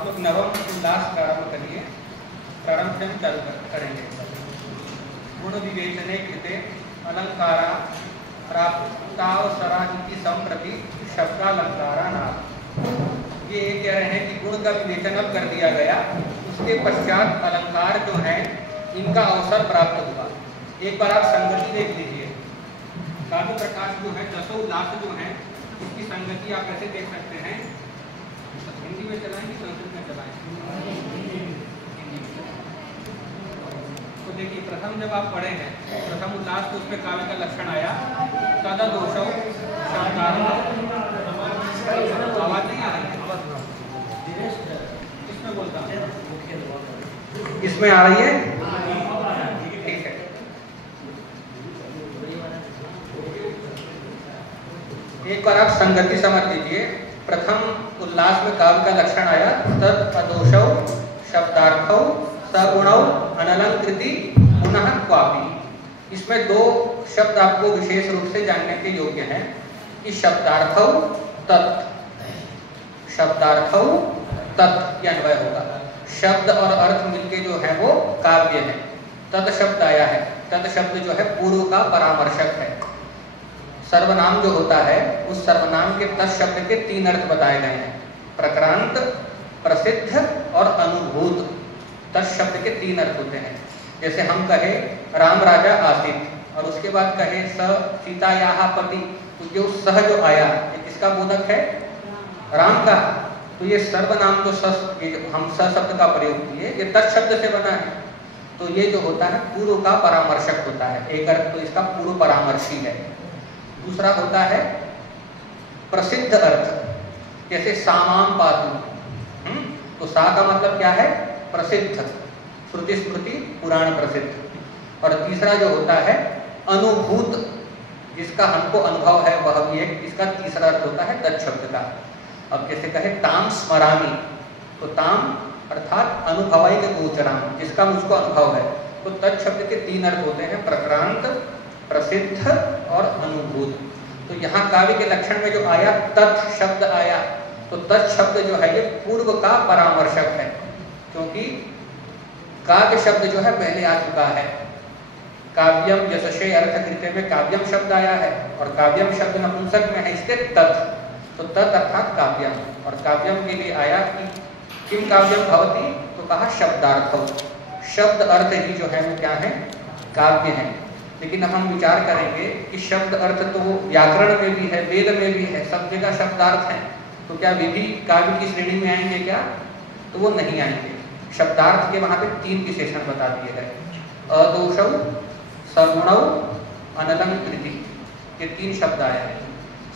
आप लोग नवम उल्लास प्रारंभ करिए। प्रारंभ से हम चालू करेंगे। गुण विवेचने कृते अलंकारा प्राप्तावसरा इति संप्रति शब्दालंकारा नाम। ये कह रहे हैं कि गुण का विवेचन अब कर दिया गया, उसके पश्चात अलंकार जो हैं इनका अवसर प्राप्त हुआ। एक बार आप संगति देख लीजिए। काव्य प्रकाश जो है, दसों उल्लास जो हैं, इसकी संगति आप कैसे देख सकते हैं? हिंदी में चलाएंगे, संस्कृत में चलाएंगे? तो देखिए, प्रथम जब आप पढ़े हैं प्रथम उल्लास, तो उसमें काव्य का लक्षण आया तदा दोषौ शब्दार्थ। आवाज नहीं आ रही है? किसमें बोलता हूँ? इसमें आ रही है? ठीक है। एक बार आप संगति समझ लीजिए। प्रथम उल्लास में काव्य का लक्षण आया तद अदोषौ शब्दार्थौ सगुणौ अनलंकृति पुनः क्वापि। इसमें दो शब्द आपको विशेष रूप से जानने के योग्य हैं कि शब्दार्थौ तत्, शब्दार्थौ तत् यह अन्वय होगा। शब्द और अर्थ मिलके जो है वो काव्य है। तत् शब्द आया है, तत् शब्द जो है पूर्व का परामर्शक है। सर्वनाम जो होता है उस सर्वनाम के तत् शब्द के तीन अर्थ बताए गए हैं, प्रक्रांत, प्रसिद्ध और अनुभूत। तत् शब्द के तीन अर्थ होते हैं। जैसे हम कहे राम राजा आसित और उसके बाद कहे स सीतायाः पति, तो जो सह जो आया ये किसका बोधक है? राम का। तो ये सर्वनाम जो हम स शब्द का प्रयोग किए, ये तत् शब्द से बना है। तो ये जो होता है पूर्व का परामर्शक होता है। एक अर्थ तो इसका पूर्व परामर्शी है। दूसरा होता है प्रसिद्ध अर्थ, जैसे सामाम पातु। तो सा का मतलब क्या है? प्रसिद्ध, श्रुति स्मृति पुराण प्रसिद्ध। और तीसरा जो होता है अनुभूत, जिसका हमको अनुभव है वह भी एक, इसका तीसरा अर्थ होता है तत् शब्द का। अब जैसे कहे ताम स्मरामि, तो ताम अर्थात अनुभवाई के गोचराम, जिसका मुझको अनुभव है। तो तत् शब्द के तीन अर्थ होते हैं, प्रक्रांत, प्रसिद्ध और अनुभूत। तो यहाँ काव्य के लक्षण में जो आया तत् शब्द आया, तो तत् शब्द जो है ये पूर्व का परामर्शक है, क्योंकि काव्य शब्द जो है पहले आ चुका है। काव्यम यशसे अर्थकृत्य में काव्यम शब्द आया है और काव्यम शब्द नपुंसक में है, इसके तत्। तो तत् अर्थात काव्यम, और काव्यम के लिए आया कि किम काव्यम भवति, तो कहा शब्दार्थौ। शब्द अर्थ ही जो है वो क्या है? काव्य है। लेकिन अब हम विचार करेंगे कि शब्द अर्थ तो व्याकरण में भी है, वेद में भी है, सब जगह शब्दार्थ है। तो क्या विधि काव्य की श्रेणी में आएंगे क्या? तो वो नहीं आएंगे। शब्दार्थ के वहाँ पे तीन विशेषण बता दिए गए, अदोषौ, सगुणौ, अनलंकृति। ये तीन शब्द आए हैं।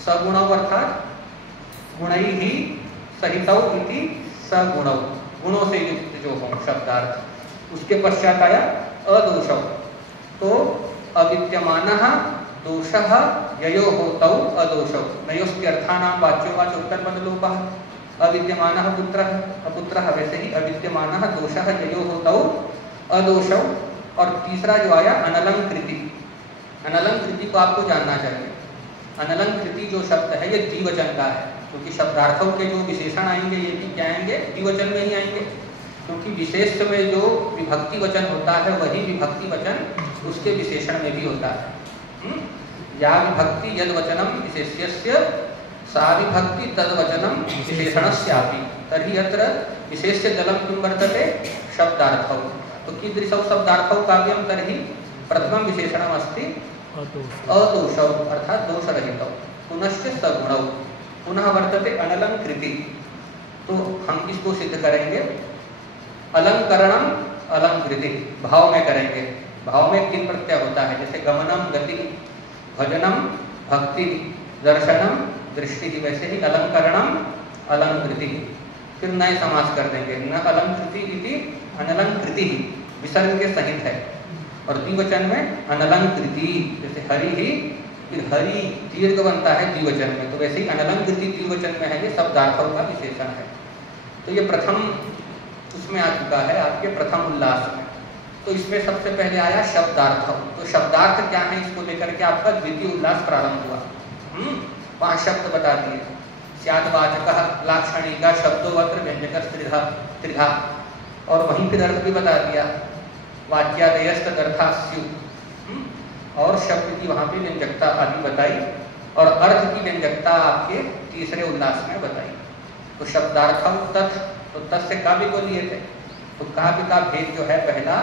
सगुणौ अर्थात गुणैः सहितौ इति सगुणौ, गुणों से युक्त जो हो शब्दार्थ। उसके पश्चात आया अदोषौ, तो अविद्यमानः दोषः ययोः तौ अदोषौ। नयोस्ति अर्थानां वाच्योवाच उत्तरपदलोपः। अविद्यमानः पुत्रः, अपुत्रः, वैसे ही अविद्यमानः दोषः ययोः तौ अदोषौ। और तीसरा जो आया अनलंकृति। अनलंकृति को आपको जानना चाहिए। अनलंकृति जो शब्द है ये द्विवचन का है, क्योंकि शब्दार्थों के जो विशेषण आएंगे ये भी क्या आएंगे? द्विवचन में ही आएंगे। क्योंकि विशेष में जो विभक्ति वचन होता है वही विभक्ति वचन उसके विशेषण में भी होता है। या विभक्ति यद वचनम विशेष्यस्य सा विभक्ति तद्वचनम विशेषणस्यापि तर्हि अत्र विशेष्य जलम किं वर्तते? शब्दार्थौ। तो कीदृशौ शब्दार्थौ काव्यम तर्हि प्रथमं विशेषणम् अस्ति अदोषौ अर्थात दोषरहितौ। पुनश्च सगुणौ, पुनः वर्तते अनलंकृति। तो हम इसको सिद्ध करेंगे। अलंकरणम अलंकृति भाव में करेंगे। भाव में किन प्रत्यय होता है? जैसे गमनम गति, भजनम भक्ति, दर्शनम दृष्टि, वैसे ही अलंकरणम अलंकृति। फिर नए समास कर देंगे, न अलंकृति इति अनलंकृति, विसर्ग के सहित है। और द्विवचन में अनलंकृति, जैसे हरि ही, फिर हरि दीर्घ बनता है द्विवचन में, तो वैसे ही अनलंकृति द्विवचन में है। ये शब्दार्थों का विशेषण है। तो ये प्रथम उसमें आ चुका है आपके प्रथम उल्लास में। तो इसमें सबसे पहले आया शब्दार्थ। तो शब्दार्थ क्या है, इसको लेकर के आपका द्वितीय उल्लास प्रारंभ हुआ। 5 शब्द बता दिए। स्याद्वाचकः लाक्षणिका शब्दोवत्र व्यंजक त्रिधा। और वहीं फिर अर्थ भी बता दिया, वाच्यादयस्तदर्था स्युः। और शब्द की वहाँ पे व्यंजकता आदि बताई और अर्थ की व्यंजकता आपके तीसरे उल्लास में बताई। तो शब्दार्थम तथ, तो तथ से काव्य को लिए थे। तो काव्य का भेद जो है पहला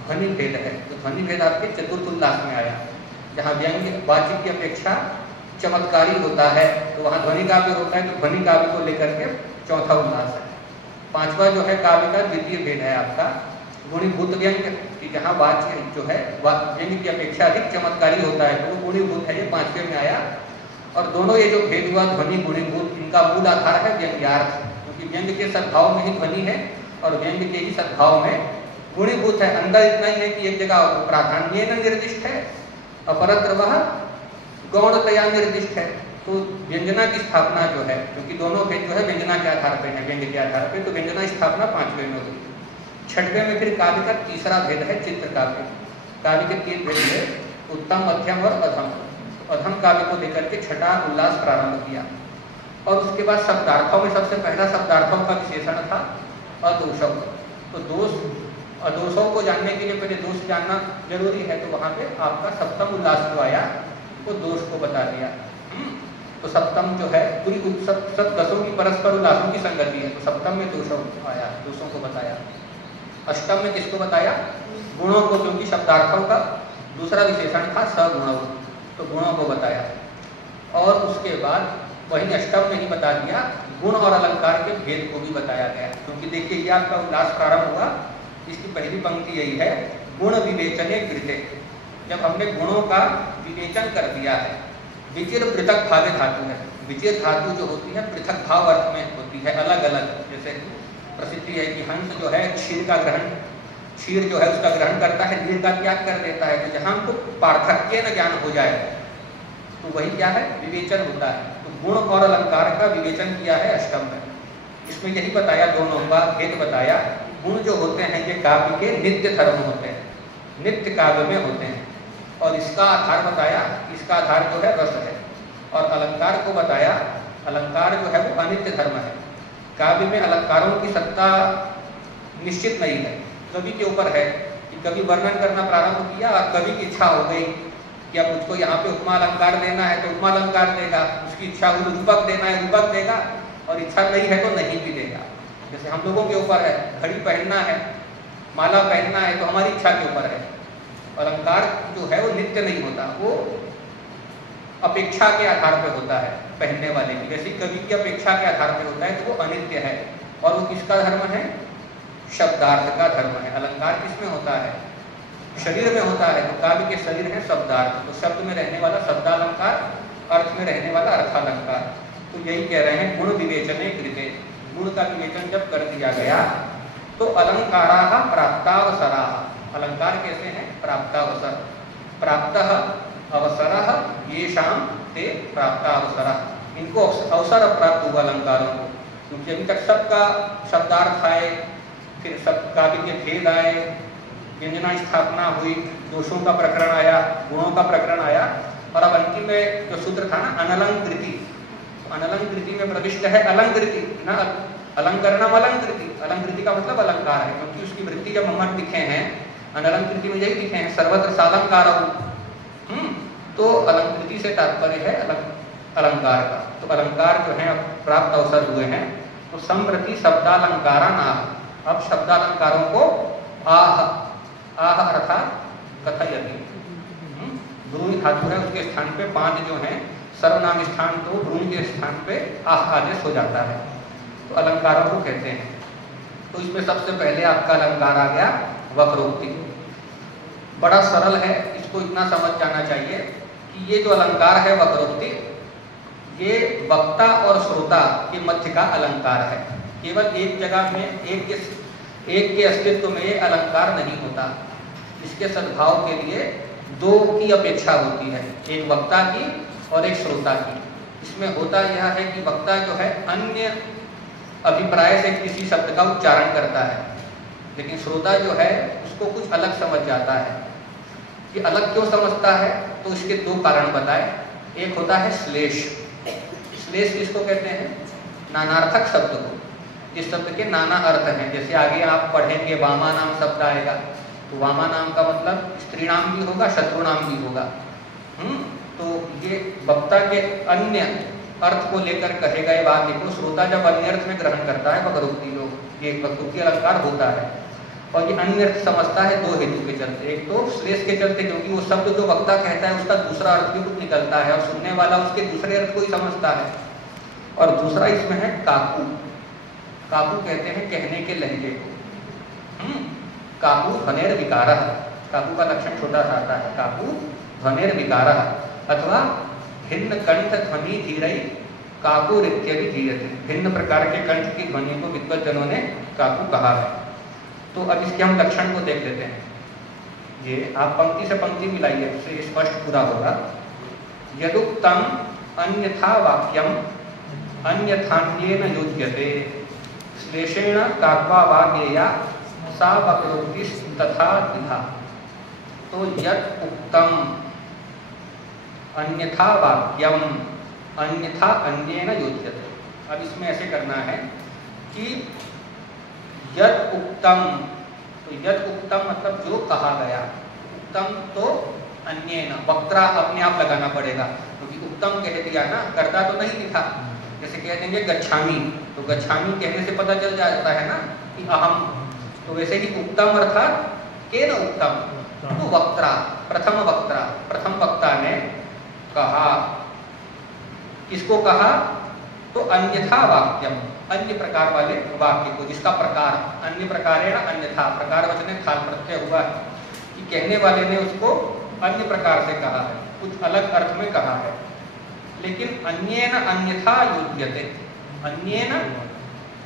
ध्वनि भेद है। तो ध्वनि भेद आपके चतुर्थ उल्लास में आया, जहाँ व्यंग्य वाचिक की अपेक्षा चमत्कारी होता है तो वहाँ ध्वनि काव्य होता है। तो ध्वनि काव्य को लेकर के चौथा उल्लास है। पांचवा जो है काव्य का द्वितीय भेद है आपका गुणीभूत व्यंग्य, कि जहाँ वाच्य जो है व्यंग्य की अपेक्षा अधिक चमत्कारी होता है तो वो गुणीभूत है, ये पांचवे में आया। और दोनों ये जो भेद हुआ ध्वनि गुणीभूत, इनका मूल आधार है व्यंग्यार्थ, क्योंकि व्यंग्य के सद्भाव में ही ध्वनि है और व्यंग्य के ही सद्भाव में गुणीभूत है। अंदर इतना ही है कि एक जगह प्राधान्य निर्दिष्ट है, अपरत्र वह गौणतया निर्दिष्ट है। तो व्यंजना की स्थापना जो है, क्योंकि दोनों भेद जो है व्यंजना के आधार पर है, व्यंग्य के आधार पर, तो व्यंजना स्थापना पांचवे में हुई। छठवें में फिर काव्य का तीसरा भेद है चित्र काव्य। काव्य के तीन भेद है, उत्तम, मध्यम और अधम। अधम काव्य को लेकर के छठा उल्लास प्रारंभ किया। और उसके बाद शब्दार्थों में सबसे पहला शब्दार्थों का विशेषण था अदोषौ। तो दोष अदोषों को जानने के लिए पहले दोष जानना जरूरी है। तो वहाँ पे आपका सप्तम उल्लास जो आया वो दोष को बता दिया। तो सप्तम जो है पूरी सब दसों की परस्पर उल्लासों की संगति है। तो सप्तम में दोषों आया, दोषों को बताया। अष्टम में किसको बताया? गुणों को, क्योंकि शब्दार्थों का दूसरा विशेषण था सगुणों, तो गुणों को बताया। और उसके बाद वहीं अष्टम में ही बता दिया गुण और अलंकार के भेद को भी बताया गया। क्योंकि देखिए ये आपका उल्लास प्रारंभ हुआ, इसकी पहली पंक्ति यही है, गुण विवेचने कृते। जब हमने गुणों का विवेचन कर दिया है, विचिर पृथक भावे धातु है। विचिर धातु जो होती है पृथक भाव अर्थ में होती है, अलग अलग। जैसे प्रसिद्धि है कि हंस जो है क्षीर का ग्रहण, क्षीर जो है उसका ग्रहण करता है, नीर का त्याग कर देता है। तो जहाँ हमको पार्थक्य न ज्ञान हो जाए तो वही क्या है, विवेचन होता है। तो गुण और अलंकार का विवेचन किया है अष्टम में। इसमें यही बताया, दोनों का भेद बताया। गुण जो होते हैं ये काव्य के नित्य धर्म होते हैं, नित्य काव्य में होते हैं। और इसका आधार बताया, इसका आधार जो है रस है। और अलंकार को बताया, अलंकार जो है वो अनित्य धर्म है। काव्य में अलंकारों की सत्ता निश्चित नहीं है, कवि के ऊपर है कि कवि वर्णन करना प्रारंभ किया और कवि की इच्छा हो गई कि अब मुझको यहाँ पे उपमा अलंकार देना है तो उपमा अलंकार देगा, उसकी इच्छा हुई रूपक देना है रूपक देगा, और इच्छा नहीं है तो नहीं भी देगा। जैसे हम लोगों के ऊपर है, घड़ी पहनना है, माला पहनना है तो हमारी इच्छा के ऊपर है। अलंकार जो है वो नित्य नहीं होता, वो अपेक्षा के आधार पर होता है पहनने वाले की। जैसे कवि की अपेक्षा के आधार पर होता है तो वो अनित्य है। और वो किसका धर्म है? शब्दार्थ का धर्म है। अलंकार किसमें होता है? शरीर में होता है। तो काव्य के शरीर है शब्दार्थ। तो शब्द में रहने वाला शब्दालंकार, अर्थ में रहने वाला अर्थालंकार। तो यही कह रहे हैं गुण विवेचने कृते। गुण का विवेचन जब कर दिया गया तो अलंकाराः प्राप्तावसराः। अलंकार कैसे हैं? प्राप्तावसर। प्राप्तः अवसरः येषां ते प्राप्तावसरः। इनको अवसर प्राप्त हुआ अलंकारों को, क्योंकि अभी तक सबका शब्दार्थ आए, फिर सब काव्य के भेद आए, व्यंजना स्थापना हुई, दोषों का प्रकरण आया, गुणों का प्रकरण आया, और अब अंतिम में जो सूत्र था ना अनलंकृति, अनलंकृति में प्रविष्ट है अलंकृति ना, अलंकरणम अलंकृति। अलंकृति का मतलब अलंकार है, क्योंकि उसकी वृत्ति जब हम लिखे हैं अनलंकृति में यही लिखे हैं सर्वत्र सालंकारम। तो अलंकृति से तात्पर्य है अलंकार का। तो अलंकार जो है प्राप्त अवसर हुए हैं। तो संप्रति शब्दालंकारा नाह। अब शब्दालंकारों को आह, आह अर्थात कथयति। भ्रूण धातु है, उसके स्थान पे पांच जो हैं, सर्वनाम स्थान तो भ्रूण के स्थान पे आह आदेश हो जाता है। तो अलंकारों को कहते हैं। तो इसमें सबसे पहले आपका अलंकार आ गया वक्रोक्ति। बड़ा सरल है, इसको इतना समझ जाना चाहिए कि ये जो अलंकार है वक्रोक्ति, ये वक्ता और श्रोता के मध्य का अलंकार है। केवल एक जगह में एक के अस्तित्व में ये अलंकार नहीं होता। इसके सद्भाव के लिए दो की अपेक्षा होती है, एक वक्ता की और एक श्रोता की। इसमें होता यह है कि वक्ता जो है अन्य अभिप्राय से किसी शब्द का उच्चारण करता है, लेकिन श्रोता जो है उसको कुछ अलग समझ जाता है। ये अलग क्यों समझता है? तो इसके दो कारण बताए। एक होता है श्लेष। श्लेष किसको कहते हैं? नानार्थक शब्द को, जिस शब्द के नाना अर्थ हैं। जैसे आगे आप पढ़ेंगे वामा नाम शब्द आएगा, तो वामा नाम का मतलब स्त्री नाम भी होगा, शत्रु नाम भी होगा। तो ये वक्ता के अन्य अर्थ को लेकर कहेगा ये वाक्य को श्रोता जब अन्य अर्थ में ग्रहण करता है वक्रोक्ति जो ये वक्रोक्ति अलंकार होता है, और ये अन्य अर्थ समझता है दो हेतु के चलते। एक तो श्लेष के चलते, क्योंकि वो शब्द जो वक्ता कहता है उसका दूसरा अर्थ भी कुछ निकलता है और सुनने वाला उसके दूसरे अर्थ को ही समझता है। और दूसरा इसमें है काकू। काकू कहते हैं कहने के लहजे को। काकू ध्वनेर विकारः, काकू का लक्षण छोटा सा आता है। काकू ध्वनेर विकारः अथवा भिन्न कंठ ध्वनि धीरई काकू इत्यादि धीरते। भिन्न प्रकार के कंठ की ध्वनि को विद्वज्जनों ने काकू कहा है। तो अब इसके हम लक्षण को देख लेते हैं। ये आप पंक्ति से पंक्ति मिलाइए, उससे स्पष्ट पूरा होगा। यदुक्तम अन्यथा वाक्यम अन्यथान्येन योज्यते श्लेषेण काक्वा वा गेया सा वक्रोक्ति तथा विधा। तो यद उक्तम अन्यथा वाक्यम अन्यथा अन्येन योज्यते। अब इसमें ऐसे करना है कि यद उक्तम, तो यद उक्तम मतलब जो कहा गया, उत्तम तो अन्येन, वक्ता अपने आप लगाना पड़ेगा, क्योंकि उत्तम कह दिया ना, करता तो नहीं लिखा। जैसे कह देंगे गच्छामी, तो गच्छामी कहने से पता चल जाता है ना कि अहम। तो वैसे ही उत्तम अर्थात केन उत्तम, तो वक्ता, प्रथम वक्ता, प्रथम वक्ता ने कहा। किसको कहा? तो अन्यथा वाक्यम, अन्य प्रकार वाले वाक्य को, जिसका प्रकार अन्य प्रकारेण अन्यथा, प्रकार वचने थाल प्रत्यय हुआ है कि कहने वाले ने उसको अन्य प्रकार से कहा है, कुछ अलग अर्थ में कहा है। लेकिन अन्येन अन्यथा युज्यते, अन्येन,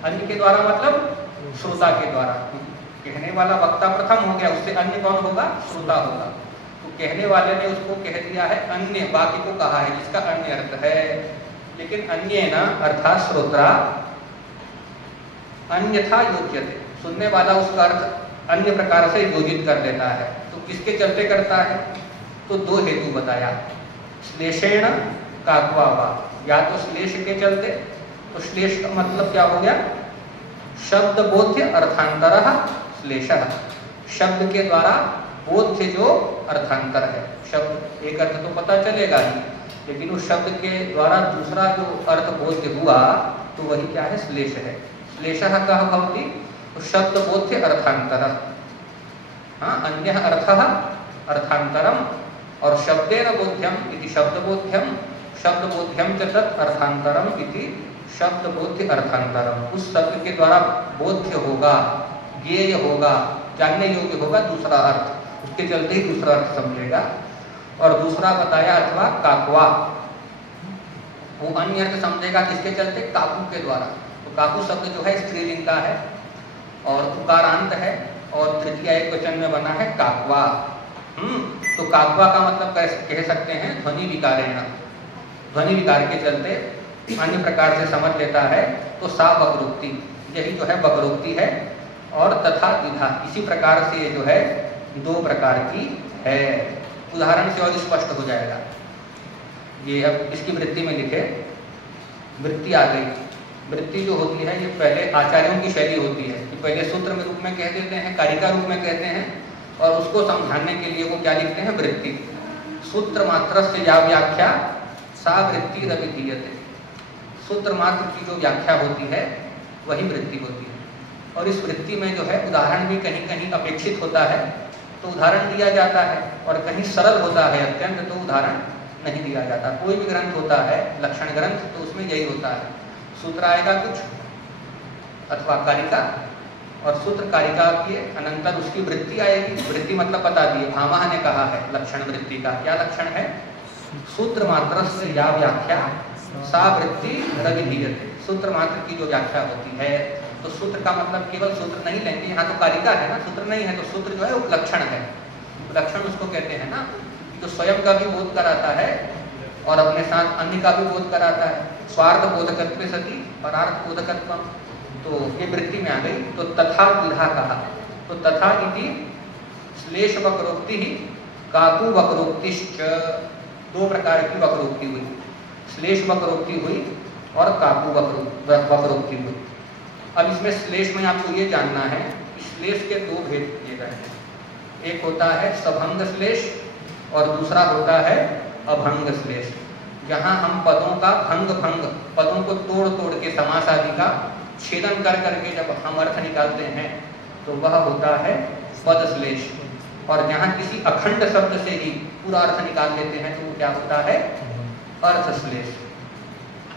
अन्य के द्वारा मतलब श्रोता के द्वारा। कहने वाला वक्ता प्रथम हो गया, उससे अन्य कौन होगा? श्रोता होगा। तो कहने वाले ने उसको कह दिया है, अन्य वाक्य को कहा है जिसका अन्य अर्थ है। लेकिन अन्येन अर्थात श्रोता अन्यथा योज्यते, सुनने वाला उसका अर्थ अन्य प्रकार से योजित कर देता है। तो किसके चलते करता है? तो दो हेतु बताया। श्लेषेण काक्वा वा, या तो श्लेष के चलते, तो श्लेष का मतलब क्या हो गया? शब्द बोध्य अर्थांतरः श्लेषः, शब्द के द्वारा बोध्य जो अर्थांतर है। शब्द एक अर्थ तो पता चलेगा ही, लेकिन उस शब्द के द्वारा दूसरा जो अर्थ बोध्य हुआ तो वही क्या है? श्लेष है। श्लेषः कः भवति? तो शब्द बोध्य अर्थांतरः, हाँ, अन्यः अर्थः अर्थांतरम, और शब्देन बोध्यम इति शब्द बोध्यम, शब्द बोध्यम च तत् अर्थांतरम इति शब्द बोध्य अर्थांतरम। उस शब्द के द्वारा बोध्य होगा, ज्ञेय होगा, जानने योग्य होगा दूसरा अर्थ, उसके चलते ही दूसरा अर्थ समझेगा। और दूसरा बताया अथवा काक्वा, वो अन्य अर्थ समझेगा किसके चलते? काकू के द्वारा। तो काकू शब्द जो है स्त्रीलिंग का है और उकारांत है, और तृतीय एक वचन में बना है काक्वा। तो काक्वा का मतलब कह सकते हैं ध्वनि विकारेण, ध्वनि विकार के चलते अन्य प्रकार से समझ लेता है। तो सा वक्रोक्ति, यही जो है वक्रोक्ति है। और तथा विधा, इसी प्रकार से ये जो है दो प्रकार की है। उदाहरण से और स्पष्ट हो जाएगा। ये अब इसकी वृत्ति में लिखे, वृत्ति आ गई। वृत्ति जो होती है ये पहले आचार्यों की शैली होती है कि पहले सूत्र में रूप में कह देते हैं, कारिका रूप में कहते हैं, और उसको समझाने के लिए वो क्या लिखते हैं? वृत्ति। सूत्र मात्र से या व्याख्या सा वृत्ति रविधीयते, सूत्र मात्र की जो व्याख्या होती है वही वृत्ति होती है। और इस वृत्ति में जो है उदाहरण भी कहीं कहीं अपेक्षित होता है तो उदाहरण दिया जाता है, और कहीं सरल होता है अत्यंत तो उदाहरण नहीं दिया जाता। कोई भी ग्रंथ होता है, लक्षण ग्रंथ, तो उसमें यही होता है, सूत्र आएगा कुछ अथवा कारिका, और सूत्र कारिका के अनंतर उसकी वृत्ति आएगी। वृत्ति मतलब बता दिए, भामह ने कहा है लक्षण वृत्ति का। क्या लक्षण है? सूत्र मात्र से या व्याख्या सा वृत्ति रविधीयते, सूत्र मात्र की जो व्याख्या होती है। तो सूत्र का मतलब केवल सूत्र नहीं लेंगे, यहाँ तो कारिका है ना, सूत्र नहीं है, तो सूत्र जो है वो लक्षण है। लक्षण उसको कहते हैं ना, जो स्वयं का भी बोध कराता है और अपने साथ अन्य का भी बोध कराता है। स्वार्थ बोधकत्व सती परार्थ बोधकत्व, तो ये वृत्ति में आ गई। तो तथा विधा कहा, तो तथा इति श्लेष वक्रोक्ति ही काकू वक्रोक्तिश्च, दो प्रकार की वक्रोक्ति हुई। श्लेष वक्रोक्ति हुई और काकु वक्रोक्ति। अब इसमें श्लेष में आपको ये जानना है कि श्लेष के दो भेद किए गए हैं। एक होता है सभंग श्लेष और दूसरा होता है अभंग श्लेष। जहाँ हम पदों का भंग पदों को तोड़ तोड़ के समास आदि का छेदन कर करके जब हम अर्थ निकालते हैं तो वह होता है पद श्लेष। और जहाँ किसी अखंड शब्द से ही पूरा अर्थ निकाल लेते हैं तो वो क्या होता है, अर्थ श्लेष।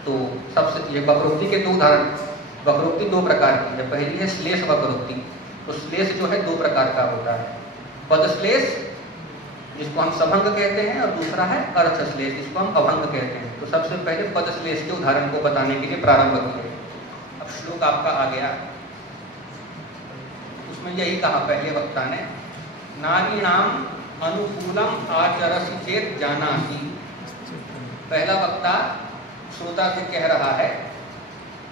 तो सबसे ये वक्रोक्ति के दो उदाहरण, वक्रोक्ति दो प्रकार की है। पहली है श्लेष वक्रोक्ति। तो श्लेष जो है दो प्रकार का होता है, पद श्लेष जिसको हम सभंग कहते हैं और दूसरा है अर्थ श्लेष जिसको हम अभंग कहते हैं। तो सबसे पहले पद श्लेष के उदाहरण को बताने के लिए प्रारंभ किए। अब श्लोक आपका आ गया, उसमें यही कहा पहले वक्ता ने, नारीणाम अनुकूलम आचरसि चेत जानासि। पहला वक्ता श्रोता से कह रहा है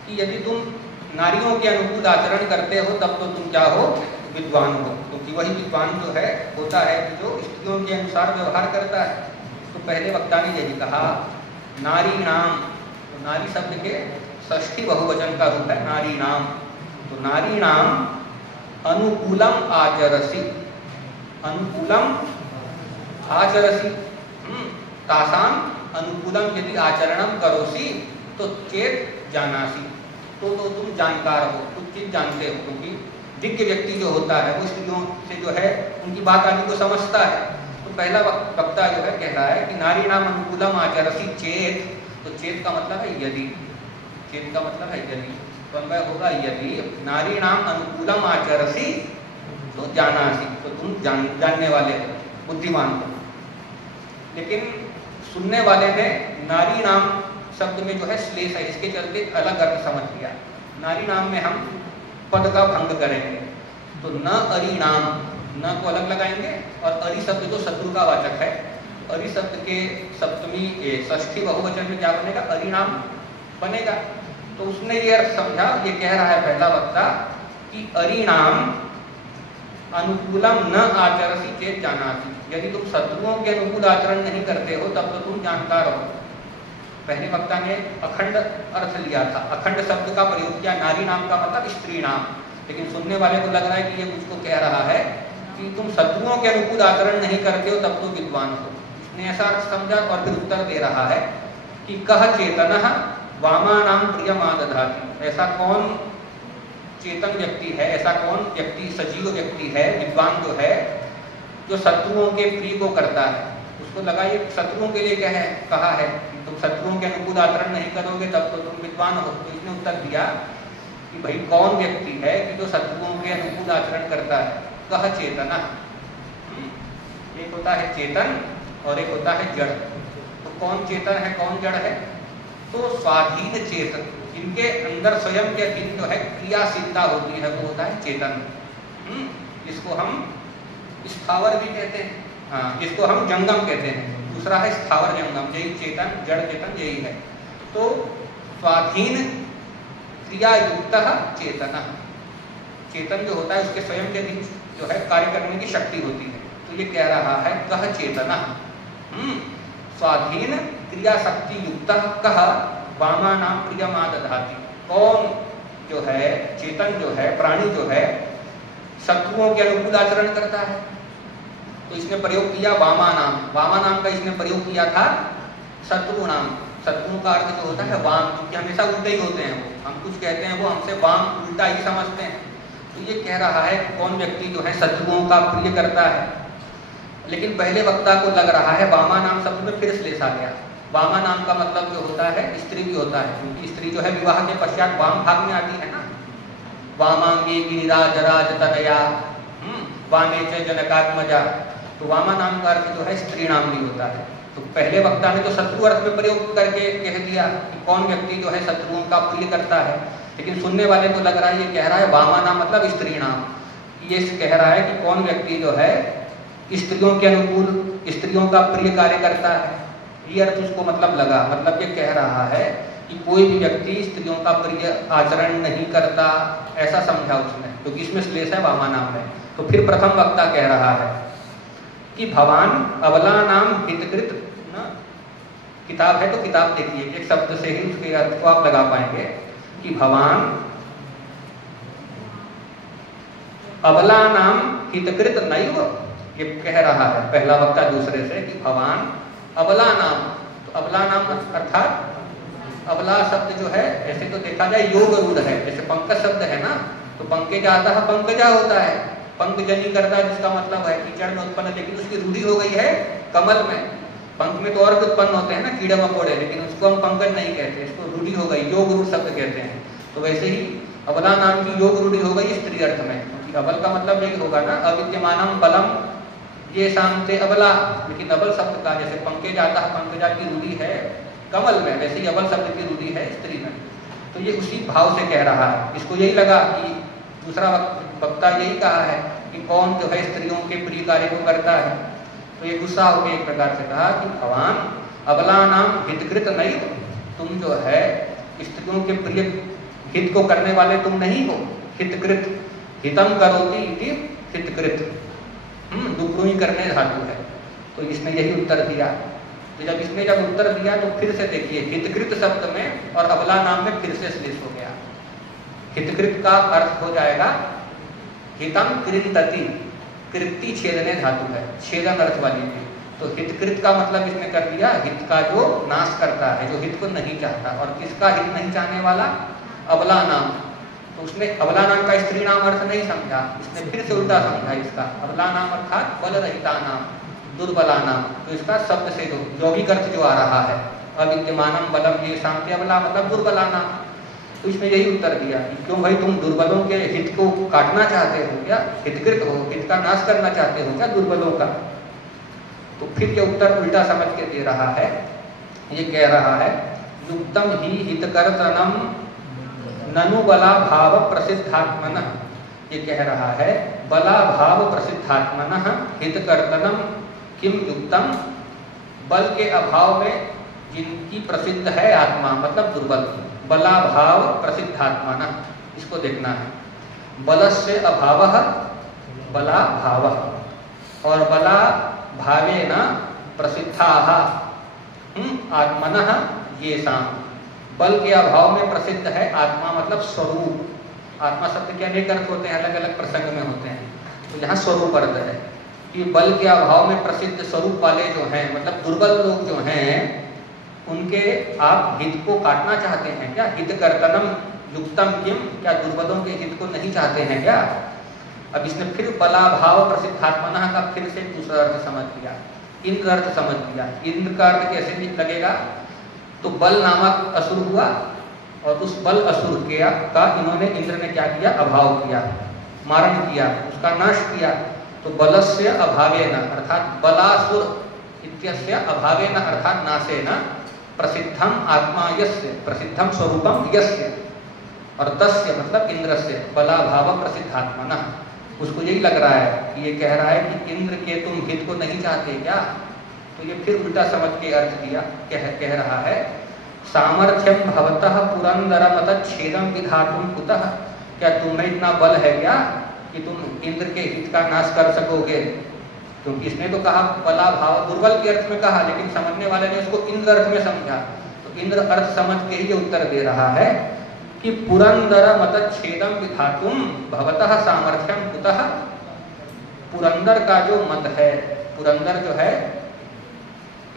कि यदि तुम नारियों के अनुकूल आचरण करते हो तब तो तुम क्या हो, विद्वान हो। क्योंकि वही विद्वान जो है होता है कि जो स्त्रियों के अनुसार व्यवहार करता है। तो पहले वक्ता ने यही कहा नारीणाम। तो नारी शब्द के षष्ठी बहुवचन का रूप है नारीणाम। तो नारीणाम अनुकूलम आचरसि, अनुकूलम आचरसि, तासाम अनुकूलम यदि आचरणम करोसि तो चेत जानासि। तो तुम जानकार हो, कुछ चीज जानते हो। क्योंकि दिव्य व्यक्ति जो होता है वो स्त्रियों से जो है उनकी बात आदि को समझता है। तो पहला वक्ता जो है कह रहा है कि नारी नाम अनुकूलम आचरसि चेत। तो चेत का मतलब है यदि, चेत का मतलब है यदि। तो अन्वय होगा यदि नारी नाम अनुकूलम आचरसि तो जानासि। तो तुम जानने वाले हो, बुद्धिमान हो। लेकिन सुनने वाले ने नारी नाम शब्द में जो है श्लेष है, इसके चलते अलग अर्थ समझ लिया। नारी नाम में हम पद का भंग करेंगे तो न अरिणाम, न को अलग लगाएंगे और अरि शब्द जो शत्रु का वाचक है, अरि शब्द के सप्तमी षष्ठी बहुवचन में क्या बनेगा, अरिणाम बनेगा। तो उसने ये अर्थ समझा, ये कह रहा है पहला वक्ता कि अरिणाम अनुकूलम न आचरसि चेत जानासि। यदि तुम शत्रुओं के अनुकूल आचरण नहीं करते हो तब तो तुम जानकार हो। पहले वक्ता ने अखंड अर्थ लिया था, अखंड शब्द का प्रयोग किया, नारी नाम का मतलब स्त्री नाम। लेकिन सुनने वाले को लग रहा है कि ये मुझको कह रहा है कि तुम शत्रुओं के अनुकूल आचरण नहीं करते हो तब तो विद्वान हो। इसने ऐसा अर्थ समझा और फिर उत्तर दे रहा है कि कह चेतनः वामानां प्रियमादधाति। ऐसा कौन चेतन व्यक्ति है, ऐसा कौन व्यक्ति सजीव व्यक्ति है, विद्वान जो है, जो शत्रुओं के प्रिय को करता है। उसको लगा ये शत्रुओं के लिए क्या है, कहा है तुम शत्रुओं के अनुकूल आचरण नहीं करोगे तब तो तुम विद्वान हो। तो इसने उत्तर दिया कि भाई कौन व्यक्ति है कि जो शत्रुओं के अनुकूल आचरण करता है। कह चेतना, एक होता है चेतन और एक होता है जड़। तो कौन चेतन है, कौन जड़ है? तो स्वाधीन चेतन, जिनके अंदर स्वयं के अधीन जो है क्रियाशीलता होती है वो होता है चेतन। जिसको हम स्थावर भी कहते हैं, हाँ, जिसको हम जंगम कहते हैं। दूसरा है स्थावर जंगम, यही चेतन, जड़ चेतन यही है। तो स्वाधीन क्रिया युक्त चेतन, चेतन जो होता है उसके स्वयं के अधीन जो है कार्य करने की शक्ति होती है। तो ये कह रहा है कह चेतना, स्वाधीन क्रिया शक्ति युक्त कह वामानां प्रियमादधाति। कौन जो है चेतन, जो है प्राणी, जो है शत्रुओं के अनुकूल आचरण करता है। तो इसने प्रयोग किया वामानाम, वामानाम का इसने प्रयोग किया था शत्रु नाम। शत्रु का अर्थ जो होता है वाम, क्योंकि हमेशा उल्टे ही होते हैं। वो हम कुछ कहते हैं वो हमसे वाम उल्टा ही समझते हैं। तो ये कह रहा है कौन व्यक्ति जो है शत्रुओं का प्रिय करता है। लेकिन पहले वक्ता को लग रहा है वामा नाम शब्द में फिर श्लेष आ गया। वामा नाम का मतलब जो होता है स्त्री भी होता है, क्योंकि स्त्री जो है विवाह के पश्चात वाम भाग में आती है ना। वामांगे गिरिराज राज तनया वामे च जनकात्मजा। तो वामा नाम का अर्थ जो है स्त्री नाम भी होता है। तो पहले वक्ता ने तो शत्रु अर्थ में प्रयोग करके कह दिया कि कौन व्यक्ति जो है शत्रुओं का प्रिय करता है। लेकिन सुनने वाले को लग रहा है ये कह रहा है वामा नाम मतलब स्त्री नाम। ये कह रहा है कि कौन व्यक्ति जो है स्त्रियों के अनुकूल, स्त्रियों का प्रिय कार्य करता है। ये अर्थ उसको मतलब लगा, मतलब ये कह रहा है कि कोई भी व्यक्ति स्त्रियों का प्रिय आचरण नहीं करता, ऐसा समझा उसने, क्योंकि इसमें श्लेष है वामा नाम में। तो फिर प्रथम वक्ता कह रहा है कि भवान अबला नाम हितकृत न किताब है तो किताब देखिए, एक शब्द से ही उसके अर्थ को आप लगा पाएंगे कि भवान अबला नाम हितकृत नैव, ये कह रहा है पहला वक्ता दूसरे से कि भवान अबला नाम। तो अबला नाम अर्थात अबला शब्द जो है ऐसे तो देखा जाए योग रूढ़ है, जैसे पंकज शब्द है ना, तो पंकज आता है पंकजा होता है, पंकजनी करता है जिसका मतलब है कीचड़ में उत्पन्न, लेकिन उसकी रूढ़ी हो गई है कमल में। पंख में तो और भी उत्पन्न होते हैं ना कीड़े मकोड़े, लेकिन उसको हम पंकज नहीं कहते, इसको रूढ़ी हो गई, योग रूढ़ शब्द कहते हैं। तो वैसे ही अबला नाम की योग रूढ़ी हो गई स्त्री अर्थ में, क्योंकि अबल का मतलब यही होगा ना अविद्यमानम बलम ये शांति अबला, लेकिन अबल शब्द का जैसे पंकज आता है पंकजा की रूढ़ी है कमल में, वैसे ही अबल शब्द की रूढ़ी है स्त्री में। तो ये उसी भाव से कह रहा है। इसको यही लगा कि दूसरा वक्ता यही कहा है कि कौन जो है स्त्रियों के प्रिय कार्य को करता है, तो ये गुस्सा होकर एक प्रकार से कहा कि भगवान अबला नाम हितकृत नहीं, तुम जो है स्त्रियों के प्रिय हित को करने वाले तुम नहीं हो। हितकृत, हितम करोति इति हितकृत, दुपरुई करने धातु है। तो इसने यही उत्तर दिया। तो जब इसने जब उत्तर दिया तो फिर से देखिए हितकृत शब्द में और अबला नाम में फिर से श्लेष हो गया। हितकृत का अर्थ हो जाएगा हितम कृंतति, कृति छेदने धातु है, छेदन अर्थ वाली है। तो हितकृत का मतलब इसने कर दिया हित का जो नाश करता है, जो हित को नहीं चाहता। और किसका हित नहीं चाहने वाला? अबला नाम। तो उसने अबला नाम का स्त्री नाम अर्थ नहीं समझा, इसने फिर से उल्टा समझा इसका। अबला नाम अर्थात बल रहिता नाम, दुर्बला नाम। तो इसका शब्द से यौगिक अर्थ जो आ रहा है अविद्यमानम बलम ये शांति अबला मतलब दुर्बला नाम। तो इसने यही उत्तर दिया कि क्यों भाई तुम दुर्बलों के हित को काटना चाहते हो क्या? हितकृत हो, हित का नाश करना चाहते हो क्या दुर्बलों का? तो फिर ये उत्तर उल्टा समझ के दे रहा है। ये कह रहा है युक्तम ही हितकर्तनम ननु बला भाव प्रसिद्धात्मनः। ये कह रहा है बला भाव प्रसिद्धात्मनः हितकर्तनम किम युक्तम, बल के अभाव में जिनकी प्रसिद्ध है आत्मा मतलब दुर्बल, बला भाव प्रसिद्धात्मनः, इसको देखना है। बलस्य अभावः बला भावः और बला भावेन प्रसिद्धाः आत्मनः येषाम्। बल के अभाव में प्रसिद्ध है आत्मा मतलब स्वरूप। आत्मा शब्द के अनेक अर्थ होते हैं, अलग अलग प्रसंग में होते हैं। तो यहाँ स्वरूप अर्थ है कि बल के अभाव में प्रसिद्ध स्वरूप वाले जो हैं मतलब दुर्बल लोग जो हैं उनके आप हित को काटना चाहते हैं क्या? हित कर्तनम युक्तम किम, क्या दुर्बलों के हित को नहीं चाहते हैं क्या? अब इसने फिर बला भाव प्रसिद्धात्मनः का फिर से दूसरा अर्थ समझ लिया, इंद्र अर्थ समझ लिया। इंद्र का अर्थ कैसे लगेगा? तो बल नामक असुर हुआ और उस बल असुर का इन्होंने इंद्र ने क्या किया? अभाव किया, मारण किया, उसका नाश किया। तो बलस्य अभावेन अर्थात बलासुर इत्यस्य अभावेन अर्थात नाशेन प्रसिद्धम आत्मा यस्य, प्रसिद्धम स्वरूपम यस्य और तस्य मतलब इंद्रस्य बलाभाव प्रसिद्धात्मनः। उसको यही लग रहा है कि ये कह रहा है कि इंद्र के तुम हित को नहीं चाहते क्या? तो ये फिर उल्टा समझ के अर्थ दिया, कह रहा है सामर्थ्यम भवतः पुरंदरमत छेदम विधातुम कुतः, क्या तुम्हें इतना बल है क्या कि तुम इंद्र के हित का नाश कर सकोगे? क्योंकि इसने तो कहा बला भाव दुर्बल के अर्थ में कहा, लेकिन समझने वाले ने उसको इंद्र अर्थ में समझा। तो इंद्र अर्थ समझ के ही ये उत्तर दे रहा है कि पुरंदरमत छेदम विधातुम भवतः सामर्थ्यम कुतः। पुरंदर का जो मत है, पुरंदर जो है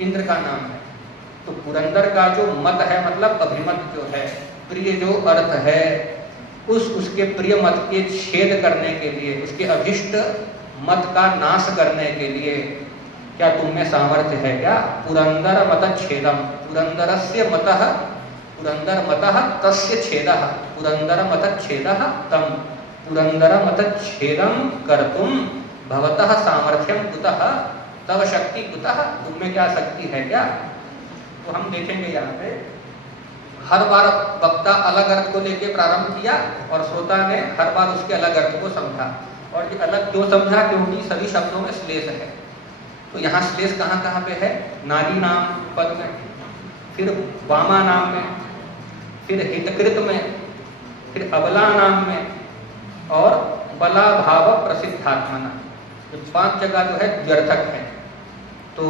इंद्र का नाम है, तो पुरंदर का जो मत है मतलब अभिमत जो है, प्रिय जो अर्थ है, उसके प्रिय मत के छेद करने के लिए, उसके अभिष्ट मत का नाश करने के लिए क्या तुम में सामर्थ्य है क्या? पुरंदर मत छेदम, पुरंदरस्य मतः, पुरंदर मतः तस्य छेदः, पुरंदर मत छेदः तम, पुरंदर मत छेदम कर्तुम भवतः सामर्थ्यम कुतः, तव शक्ति कुतः, तुम में क्या शक्ति है क्या? तो हम देखेंगे यहाँ पे हर बार वक्ता अलग अर्थ को लेके प्रारंभ किया और श्रोता ने हर बार उसके अलग अर्थ को समझा। और ये अलग क्यों समझा? क्योंकि सभी शब्दों में श्लेष है। तो यहाँ श्लेष कहाँ कहाँ पे है? नारी नाम पद में, फिर वामा नाम में, फिर हितकृत में, फिर अबला नाम में और बला भाव प्रसिद्धात्मना। ये 5 जगह जो है व्यर्थक है। तो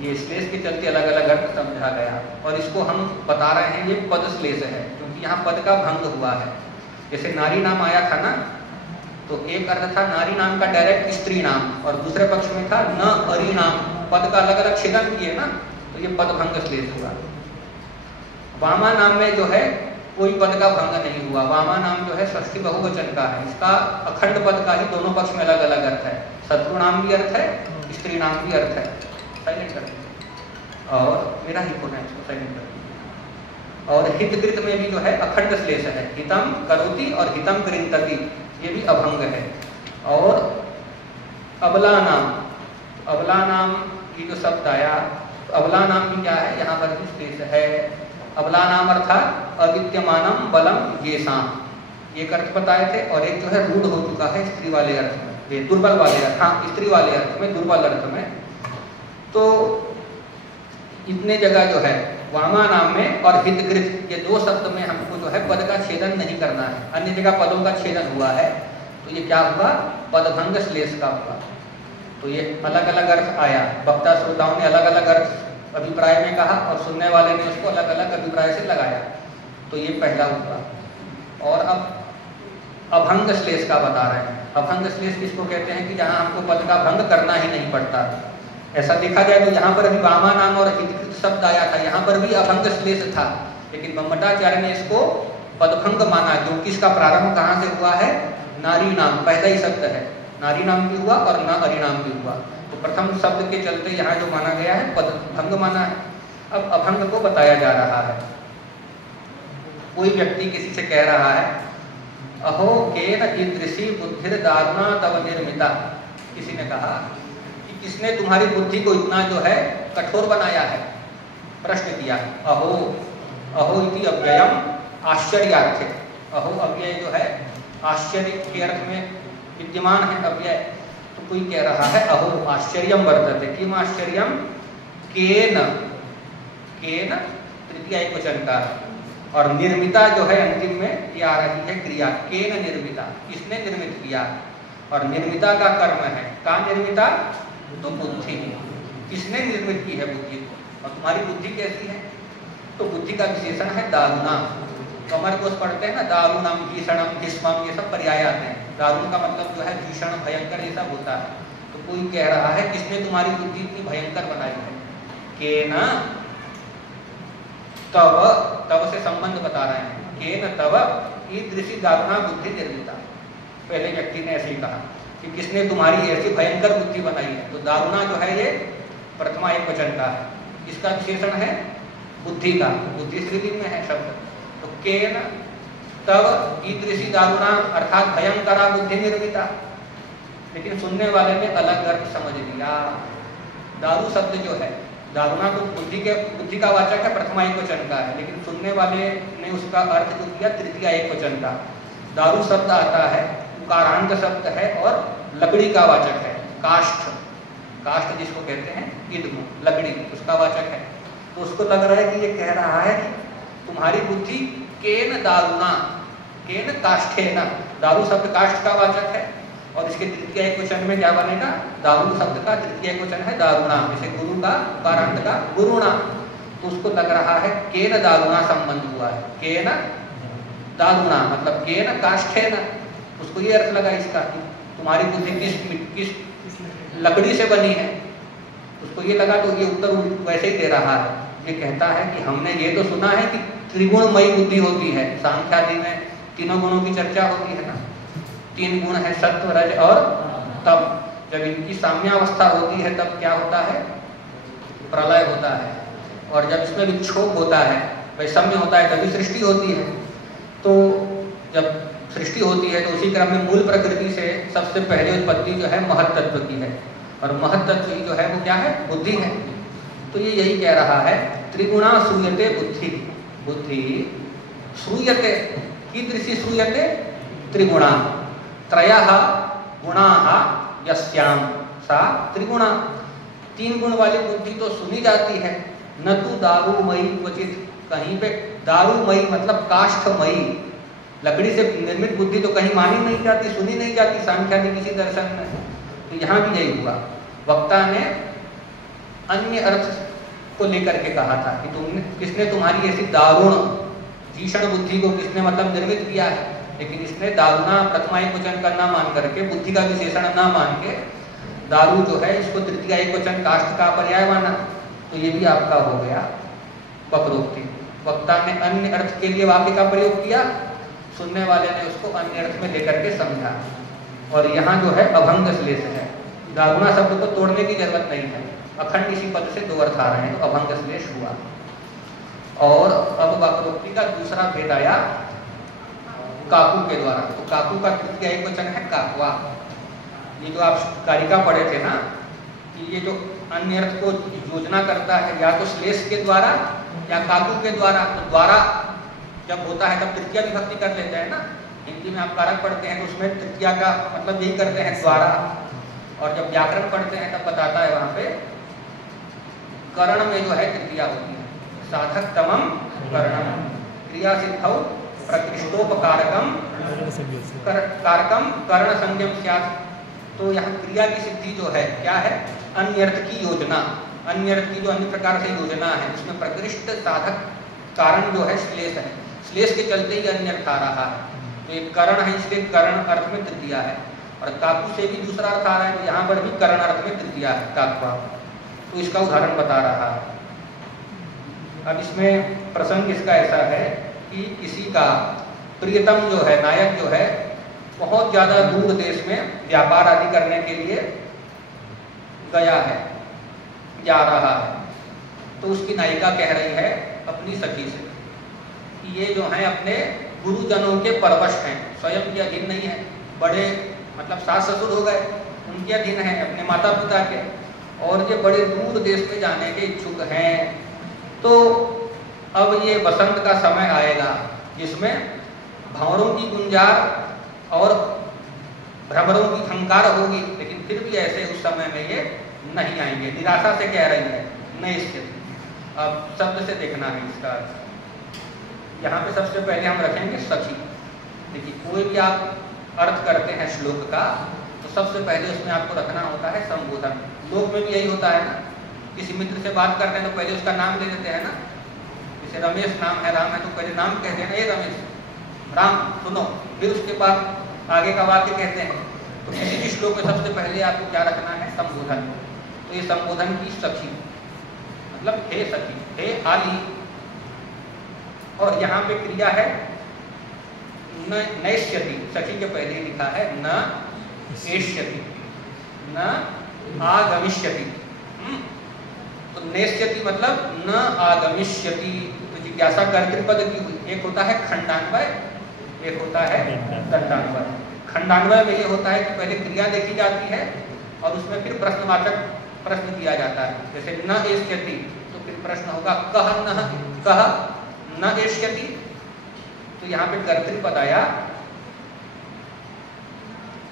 ये श्लेष के चलते अलग अलग अर्थ समझा गया, और इसको हम बता रहे हैं ये पद श्लेष है, क्योंकि यहाँ पद का भंग हुआ है। जैसे नारी नाम आया था ना, तो एक अर्थ था नारी नाम का डायरेक्ट स्त्री नाम, और दूसरे पक्ष में था न अरि नाम, पद का अलग अलग छेदन किए ना, तो ये पद भंग श्लेष हुआ। वामा नाम में जो है कोई पद का भंग नहीं हुआ। वामा नाम जो है षष्ठी बहुवचन का है, इसका अखंड पद का ही दोनों पक्ष में अलग अलग अर्थ है। शत्रु नाम भी अर्थ है, स्त्री नाम भी अर्थ है। साइलेंट कर दीजिए, और मेरा ही फोन है, इसको साइलेंट कर दीजिए। और हितकृत में भी जो है अखंड श्लेष है, हितम करोति और हितम कृंतति, ये भी अभंग है। और अबला नाम की जो शब्द आया, तो अबला नाम भी क्या है, यहाँ पर भी श्लेष है। अबला नाम अर्थात अविद्यमानम बलम येषाम, ये अर्थ बताए थे, और एक जो है रूढ़ हो चुका है स्त्री वाले अर्थ में, ये दुर्बल वाले अर्थ, हाँ स्त्री वाले अर्थ में, दुर्बल अर्थ में। तो इतने जगह जो है वामा नाम में और हितकृत, ये दो शब्द में हमको जो है पद का छेदन नहीं करना है, अन्य जगह पदों का छेदन हुआ है, तो ये क्या हुआ, पदभंग श्लेष का हुआ। तो ये अलग अलग अर्थ आया, वक्ता श्रोताओं ने अलग अलग अर्थ अभिप्राय में कहा, और सुनने वाले ने उसको अलग अलग अभिप्राय से लगाया, तो ये पहला हुआ। और अब अभंग श्लेष का बता रहे हैं। अभंग श्लेष किसको कहते हैं कि जहाँ हमको पद का भंग करना ही नहीं पड़ता। ऐसा देखा जाए तो यहाँ पर अभी वामा नाम और हितकृत शब्द आया था, यहाँ पर भी अभंग श्लेष था, लेकिन ब्रह्मटाचार्य ने इसको पदभंग माना, क्योंकि इसका प्रारंभ कहाँ से हुआ है, नारी नाम, पहला ही शब्द है, नारी नाम भी हुआ और न अरि नाम भी हुआ, तो प्रथम शब्द के चलते यहाँ जो माना गया है पद भंग माना है। अब अभंग को बताया जा रहा है। कोई व्यक्ति किसी से कह रहा है, अहो केन ईदृशी बुद्धिर दारुणा तव निर्मिता, किसी ने कहा कि किसने तुम्हारी बुद्धि को इतना जो है कठोर बनाया है, प्रश्न किया। अहो, अहो इति अव्ययम आश्चर्यार्थे, अहो अव्यय जो है आश्चर्य के अर्थ में विद्यमान है अव्यय, तो कोई कह रहा है अहो आश्चर्यम वर्तते, किम आश्चर्यम, केन, केन तृतीय एकवचन का, और निर्मिता जो है अंतिम में ये आ रही है क्रिया, केन निर्मिता, किसने निर्मित किया, और निर्मिता का कर्म है, का निर्मिता, तो बुद्धि, किसने निर्मित की है बुद्धि को, और तुम्हारी बुद्धि कैसी है, तो बुद्धि का विशेषण है दारुणा। कमर को पढ़ते हैं ना, दारुणम, भीषणम, भीष्मम, ये सब पर्याय आते हैं। दारुण का मतलब जो है भीषण, भयंकर, ये सब होता है। तो कोई कह रहा है किसने तुम्हारी बुद्धि इतनी भयंकर बनाई है, केन तव, तव से संबंध बता रहे हैं, केन तव ईदृशी दारुणा बुद्धि निर्मिता। पहले व्यक्ति ने ऐसे ही कहा कि किसने तुम्हारी ऐसी भयंकर बुद्धि बनाई है, तो दारुणा जो है ये प्रथमा एक वचन का है, इसका विशेषण है बुद्धि का, बुद्धि स्त्रीलिंग में है शब्द। तो केन तव ईदृशी दारुणा अर्थात भयंकरा बुद्धि निर्मिता, लेकिन सुनने वाले ने अलग अर्थ समझ लिया। दारू शब्द जो है, दारुणा तो बुद्धि का वाचक है, प्रथमा एक वचन का है, लेकिन सुनने वाले ने उसका अर्थ जो किया तृतीय एक वचन का। दारू शब्द आता है, उकारांत शब्द है और लकड़ी का वाचक है, काष्ठ, काष्ठ जिसको कहते हैं इद्म, लकड़ी, उसका वाचक है। तो उसको लग रहा है कि ये कह रहा है कि तुम्हारी बुद्धि केन दारुणा, केन काष्ठेन, दारू शब्द काष्ठ का वाचक है, और इसके तृतीय एक वचन में क्या बनेगा, दारू शब्द का तृतीय एक वचन है दारुणा, जैसे गुरु का उकारांत का गुरुणा। तो उसको लग रहा है केन दारुणा संबंध हुआ है, केन दारुणा मतलब केन काष्ठेन, उसको ये अर्थ लगा इसका कि तुम्हारी बुद्धि किस लकड़ी से बनी है, उसको ये लगा, तो ये उत्तर वैसे ही दे रहा है। ये कहता है कि हमने ये तो सुना है कि त्रिगुणमयी बुद्धि होती है, सांख्यादि में तीनों गुणों की चर्चा होती है ना, तीन गुण है सत्व रज और तप, जब इनकी साम्यावस्था होती है तब क्या होता है, प्रलय होता है, और जब इसमें विक्षोभ होता है, वैषम्य होता है, तभी सृष्टि होती है। तो जब सृष्टि होती है तो उसी क्रम में मूल प्रकृति से सबसे पहले उत्पत्ति जो है महत तत्व की है, और महत तत्व ही जो है वो क्या है, बुद्धि है। तो ये यही कह रहा है, त्रिगुणा श्रूयते बुद्धि, बुद्धि श्रूयते, कीदृशी श्रूयते, त्रिगुणा, त्रयः गुणाः यस्याम सा त्रिगुणा, तीन गुण वाली बुद्धि तो सुनी जाती है, न तो दारूमयी क्वचित, कहीं पे दारूमयी मतलब काष्ठमयी, लकड़ी से निर्मित बुद्धि तो कहीं मानी नहीं जाती, सुनी नहीं जाती सांख्यादि किसी दर्शन में। तो यहाँ भी यही हुआ, वक्ता ने अन्य अर्थ को लेकर के कहा था कि तुमने किसने तुम्हारी ऐसी दारुण भीषण बुद्धि को किसने मतलब निर्मित किया है, लेकिन इसने दारुणा प्रथमा एक वचन का ना मान करके बुद्धि का विशेषण ना मान के दारू जो है इसको तृतीया एक वचन काष्ठ का पर्याय माना, तो ये भी आपका हो गया वक्रोक्ति। वक्ता ने अन्य अर्थ के लिए वाक्य का प्रयोग किया, सुनने वाले ने उसको अन्य अर्थ में लेकर के समझा। और यहाँ जो है अभंग श्लेष है, दारुणा शब्द को तोड़ने की जरूरत नहीं है, अखंड इसी पद से दो अर्थ आ रहे हैं तो अभंग श्लेष हुआ। और अब वक्रोक्ति का दूसरा भेद आया काकू के द्वारा। तो काकू का तृतीया एक वचन है काकवा। ये जो आप कारिका पढ़े थे ना कि ये जो अन्य अर्थ को योजना करता है या तो श्लेष के द्वारा या काकू के द्वारा, तो द्वारा जब होता है तब तृतीया विभक्ति कर लेते हैं ना, हिंदी में आप कारक पढ़ते हैं तो उसमें तृतीया का मतलब यही करते हैं द्वारा, और जब व्याकरण पढ़ते हैं तब बताता है वहां पे करण में जो है तृतीया होती है, साधक तमम करणम क्रिया सिद्धौ प्रकृष्टोपकारकम कारकम कर्ण संज्ञम स्यात्। तो यहाँ क्रिया की सिद्धि जो है क्या है, अन्य अर्थ की योजना, अन्य अर्थ की जो अन्य प्रकार से योजना है उसमें प्रकृष्ट साधक कारण जो है श्लेष है, श्लेष के चलते ही अन्य अर्थ आ रहा है। तो एक करण है इसलिए करण अर्थ में तृतीया है, और काकू से भी दूसरा अर्थ आ रहा है तो यहाँ पर भी करण अर्थ में तृतीया है काकवा। तो इसका उदाहरण बता रहा है। अब इसमें प्रसंग इसका ऐसा है कि किसी का प्रियतम जो है नायक जो है बहुत ज़्यादा दूर देश में व्यापार आदि करने के लिए गया है, जा रहा है, तो उसकी नायिका कह रही है अपनी सखी से कि ये जो है अपने गुरुजनों के परवश हैं, स्वयं के अधीन नहीं है, बड़े मतलब सास ससुर हो गए उनके अधीन है, अपने माता पिता के, और ये बड़े दूर देश में जाने के इच्छुक हैं। तो अब ये बसंत का समय आएगा जिसमें भंवरों की गुंजार और भ्रमरों की झंकार होगी, लेकिन फिर भी ऐसे उस समय में ये नहीं आएंगे। निराशा से कह रही है नहीं स्थिति। अब शब्द से देखना है इसका। यहाँ पे सबसे पहले हम रखेंगे सखी। देखिए कोई भी आप अर्थ करते हैं श्लोक का तो सबसे पहले उसमें आपको रखना होता है संबोधन। लोक में भी यही होता है ना, किसी मित्र से बात करते हैं तो पहले उसका नाम ले देते हैं ना, जैसे रमेश नाम है, राम है, तो पहले नाम कहते हैं ना, ये रमेश राम सुनो, फिर उसके बाद आगे का वाक्य कहते हैं। तो किसी भी श्लोक में सबसे पहले आपको क्या रखना है, संबोधन। तो ये संबोधन की सखी मतलब हे सखी, हे आली। और यहाँ पे क्रिया है न नैष्यति, सखी के पहले ही लिखा है न एष्यति, न आगमिष्यति। तो नैष्यति मतलब न आगमिष्यति। तो जिज्ञासा कर्तृपद की हुई। एक होता है खंडान्वय, एक होता है दंडान्वय। खंडान्वय में ये होता है कि पहले क्रिया देखी जाती है और उसमें फिर प्रश्नवाचक प्रश्न दिया जाता है। जैसे न एष्यति तो फिर प्रश्न होगा कह न एष्यति। तो यहाँ पे कर्तृपद आया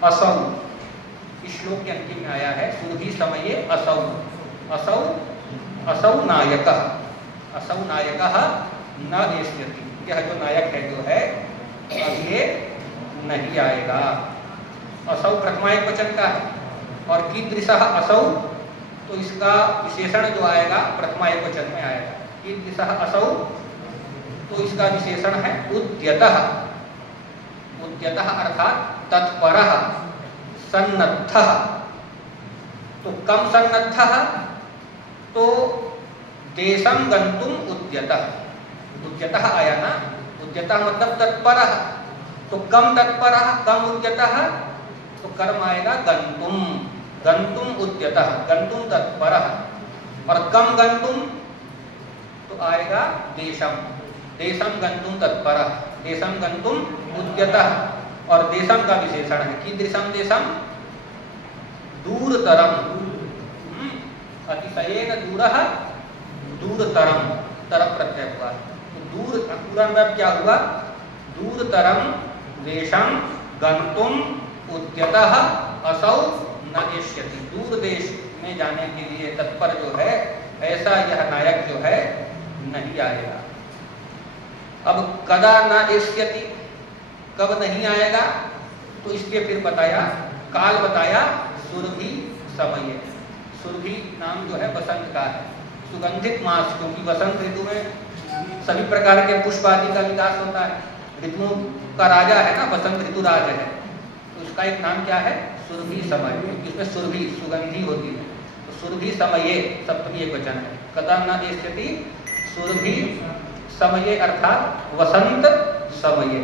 असौ। इस श्लोक के अंतिम में आया है सुरभि समये असौ, असौ असौ नायकः, असौ नायकः न एष्यति। यह जो नायक है जो है अब ये नहीं आएगा। असौ प्रथमा एक वचन का है और कीदृशः असौ, तो इसका विशेषण जो आएगा प्रथमा एक वचन में आएगा। कीदृशः असौ तो इसका विशेषण है उद्यतः। उद्यतः अर्थात तत्परः, सन्नद्धः। तो कम सन्नद्धः तो देशं गंतुम उद्यतः। उद्यतः आया ना, उद्यतः मतलब तत्परः। तो कम तत्परः, कम उद्यतः तो कर्म आएगा गंतुम, गंतुम उद्यतः, गंतुम तत्परः। और कम गंतुम तो आएगा देशम, देशम गंतुम तत्परः, देशम गंतुम उद्यतः। और देशम का विशेषण है कीदृशम देशम, दूरतरम। अतिशयेन दूरः, दूरतरम, तरफ प्रत्यय हुआ। तो दूर पूरा मतलब क्या हुआ, दूरतरम देशम गंतुम उद्यतः असौ न एष्यति। दूर देश में जाने के लिए तत्पर जो है ऐसा यह नायक जो है नहीं आएगा। अब कदा न एष्यति, कब नहीं आएगा, तो इसके फिर बताया काल बताया सुरभि समय। सुरभि नाम जो है वसंत का है। सुगंधित मास, क्योंकि वसंत ऋतु में सभी प्रकार के पुष्प आदि का विकास होता है। ऋतुओं का राजा है ना, वसंत ऋतु राज है, तो उसका एक नाम क्या है? सुरभि समय, क्योंकि उसमें सुरभि सुगंधी होती है। तो सुरभि समये सप्तमी एक वचन है। कदा न एष्यति सुरभि समये अर्थात वसंत समये।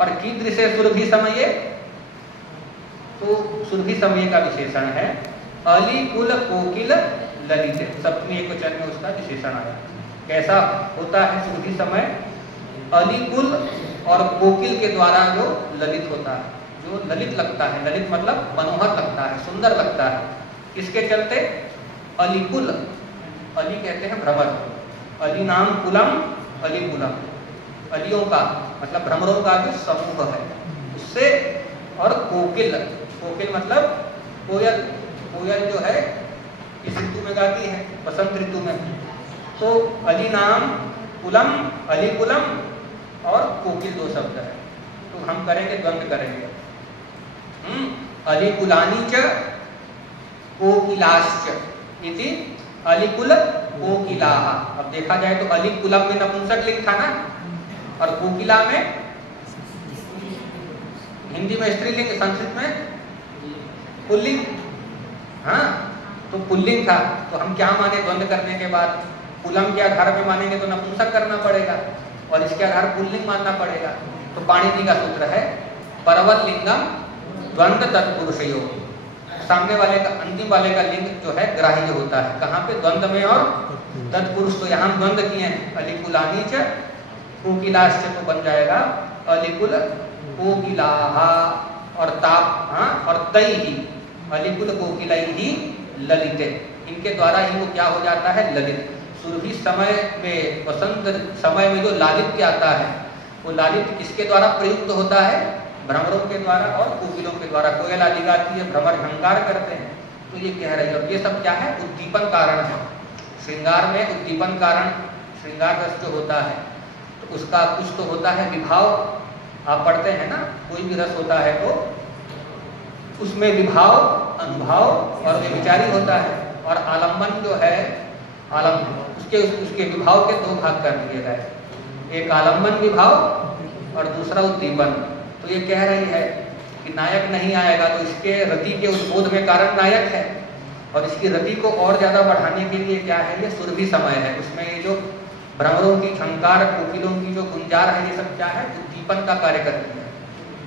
और कीदृशे सुरभि समये, तो सुरभि समय का विशेषण है अलिकुल कोकिल ललित, सप्तमी एक वचन में उसका विशेषण आया। कैसा होता है सुरभि समय? अलिकुल और कोकिल के द्वारा जो ललित होता है, जो ललित लगता है। ललित मतलब मनोहर लगता है, सुंदर लगता है। किसके चलते? अलिकुल, अली कहते हैं भ्रमर, अली नाम कुलम अलिकुलम, अलियों का मतलब भ्रमरों का जो समूह है उससे। और कोकिल, कोकिल मतलब कोयल, कोयल जो है इस ऋतु में गाती है, बसंत ऋतु में। तो अली नाम कुलम, अली कुलम और कोकिल दो शब्द है, तो हम करेंगे द्वंद्व करेंगे। अली कुलानी च कोकिलाश्च इति अलिकुल कोकिलाः। अब देखा जाए तो अली कुलम में नपुंसक लिंग था ना, और कोकिला में हिंदी में स्त्रीलिंग, संस्कृत में पुल्लिंग। हाँ, तो पुल्लिंग था, तो हम क्या माने द्वंद्व करने के बाद? कुलम के आधार पे मानेंगे तो नपुंसक करना पड़ेगा, और इसके आधार पुल्लिंग मानना पड़ेगा। तो पाणिनि का सूत्र है परवल लिंगम द्वंद्व तत्पुरुषयोः। सामने वाले का, अंतिम वाले का लिंग जो है ग्राह्य होता है, कहाँ पे? द्वंद्व में और तत्पुरुष। तो यहाँ हम द्वंद्व किए हैं, अलिकुलानी च कोकिलाश्च, तो बन जाएगा अलिकुल कोकिलाः। और ताप, हाँ, और तई ही अलिकुल कोकिलैहि ललिते, इनके द्वारा ही वो क्या हो जाता है? ललित। सुरभि समय में, वसंत समय में जो लालित्य आता है, वो लालित्य किसके द्वारा प्रयुक्त होता है? भ्रमरों के द्वारा और कोकिलों के द्वारा। कोयल आदि गाती है, भ्रमर झंकार करते हैं। तो ये कह रही है, और ये सब क्या है? उद्दीपन कारण है। श्रृंगार में उद्दीपन कारण, श्रृंगार रस जो होता है तो उसका कुछ तो होता है विभाव। आप पढ़ते हैं ना, कोई भी रस होता है तो उसमें विभाव, अनुभाव और व्यभिचारी होता है। और आलम्बन जो है, उसके विभाव के दो भाग कर दिए गए, एक आलम्बन विभाव और दूसरा उद्दीपन। तो ये कह रही है कि नायक नहीं आएगा तो इसके रति के उद्बोध में कारण नायक है, और इसकी रति को और ज्यादा बढ़ाने के लिए क्या है? ये सुरभि समय है। उसमें ये जो भ्रमरों की झंकार, कोकिलों की जो गुंजार है, ये सब क्या है? उद्दीपन का कार्य करती है।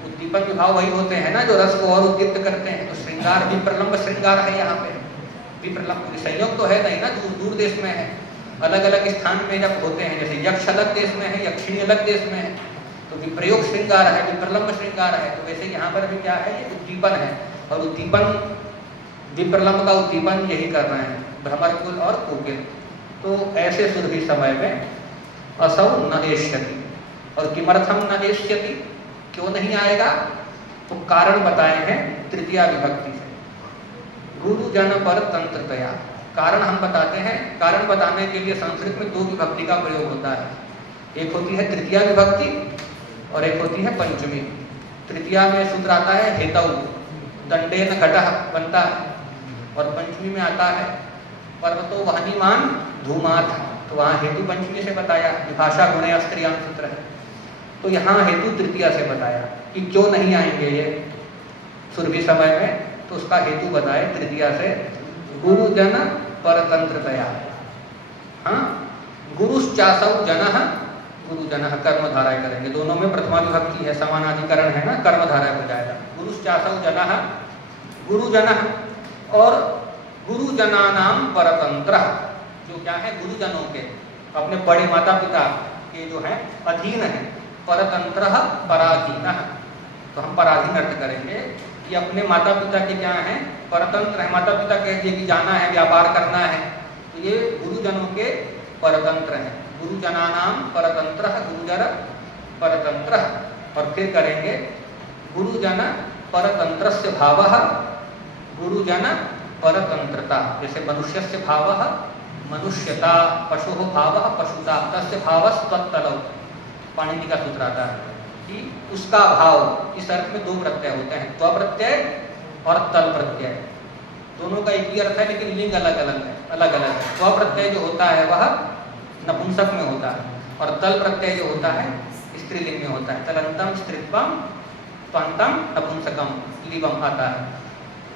उद्दीपन विभाव वही होते हैं ना जो रस को और उद्दीप्त करते हैं। तो श्रृंगार भी प्रलंब श्रृंगार है यहाँ पे, विप्रलंब संयोग तो है नहीं ना, दूर दूर देश में है, अलग अलग स्थान में जब होते हैं। जैसे यक्ष अलग देश में है, यक्षिणी अलग देश में है, तो विप्रयोग श्रृंगार है, विप्रलंब श्रृंगार है। तो वैसे यहाँ पर भी क्या है? ये उद्दीपन है, और उद्दीपन, विप्रलंब का उद्दीपन यही कर रहे हैं भ्रमर कुल और कोकिल। तो ऐसे सुरभि समय में असौ न एष्यति। और किमर्थम न एष्यति, क्यों नहीं आएगा? तो कारण बताए हैं तृतीया विभक्ति से, गुरुजन पर तंत्रतया। कारण हम बताते हैं, कारण बताने के लिए संस्कृत में दो विभक्ति का प्रयोग होता है। एक होती है तृतीया विभक्ति और एक होती है पंचमी। तृतीया में सूत्र आता है हेतौ, दंडेन घटः बनता है, और पंचमी में आता है पर्वतो वहनीमान धूमात्। तो वहाँ हेतु पंचमी से बताया, विभाषा गुणे अस्त्रियां सूत्र है। तो यहाँ हेतु तृतीया से बताया कि क्यों नहीं आएंगे ये सुरभि समय में, तो उसका हेतु बताए तृतीया से, गुरुजन परतंत्रतया। हाँ, गुरुश्चासौ जनः, गुरुजनः कर्मधारय करेंगे, दोनों में प्रथमा विभक्ति है, समानाधिकरण है ना, कर्मधारय हो जाएगा। गुरुश्चासौ जनः, गुरुजनः। और गुरुजनानाम परतंत्रः, जो क्या है? गुरुजनों के, अपने बड़े माता पिता के जो है अधीन है। परतंत्रः पराधीनः, तो हम पराधीन अर्थ करेंगे कि अपने माता पिता के क्या है? परतंत्र है। माता पिता कह दिए कि जाना है, व्यापार करना है, तो ये गुरुजनों के परतंत्र हैं। गुरुजनानाम परतंत्रः, गुरुजन परतंत्रः। और फिर करेंगे गुरुजन परतंत्रस्य भावः, गुरुजन परतंत्रता। जैसे मनुष्यस्य भावः मनुष्यता, पशुः भावः पशुता, तस्य भावस्त्वत्तलौ। पाणिनि का सूत्र आता है कि उसका भाव, इस अर्थ में दो प्रत्यय होते हैं, त्व प्रत्यय और तल प्रत्यय। दोनों का एक ही अर्थ है लेकिन लिंग अलग अलग है, अलग अलग है। स्व प्रत्यय जो होता है वह नपुंसक में होता है और तल प्रत्यय जो होता है स्त्रीलिंग में होता है। तलंतम स्त्रीत्वम त्वंतम नपुंसकम लिवम आता है।